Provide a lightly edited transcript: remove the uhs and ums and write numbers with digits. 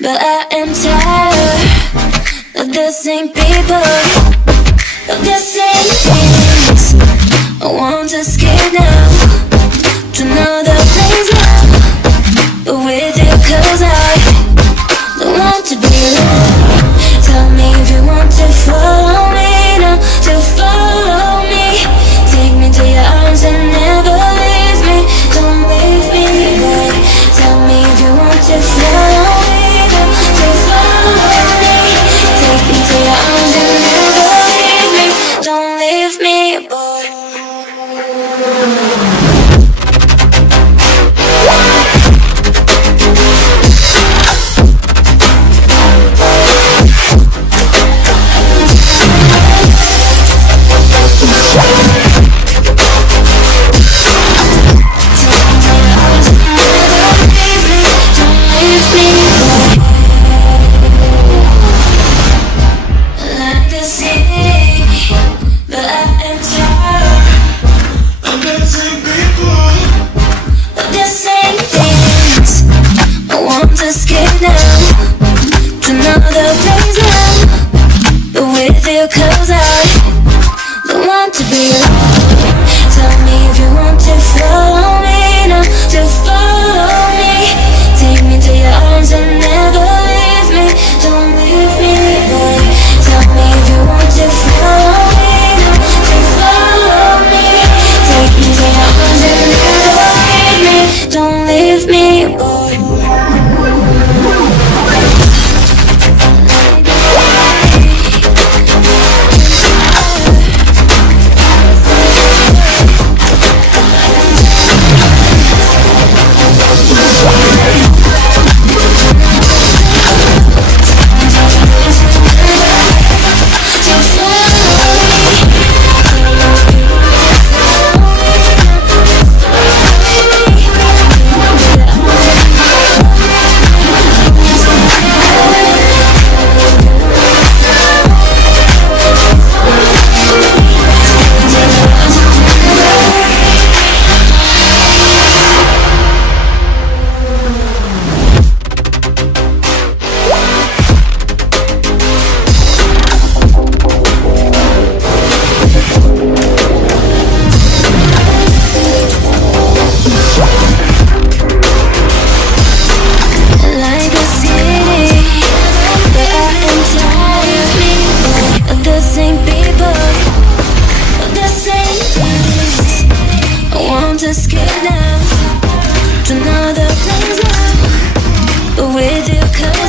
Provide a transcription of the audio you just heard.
But I am tired of the same people, of the same things. I want to escape now to another place now, but with you 'cause I don't want to be alone. Tell me if you want to follow me now, to follow me. Take me to your arms and never leave me. Don't leave me, boy. Tell me if you want to follow me now, to follow me. Take me to your arms and never leave me. Don't leave me, boy. Escape now to another place now, but with you 'cause I don't want to be alone. Tell me if you want to follow me now, to follow me. Take me to your arms and never leave me. Don't leave me, boy. Tell me if you want to follow me now, to follow me. Take me to your arms and never leave me. Don't leave me, boy. Escape now to another place now, but with you 'cause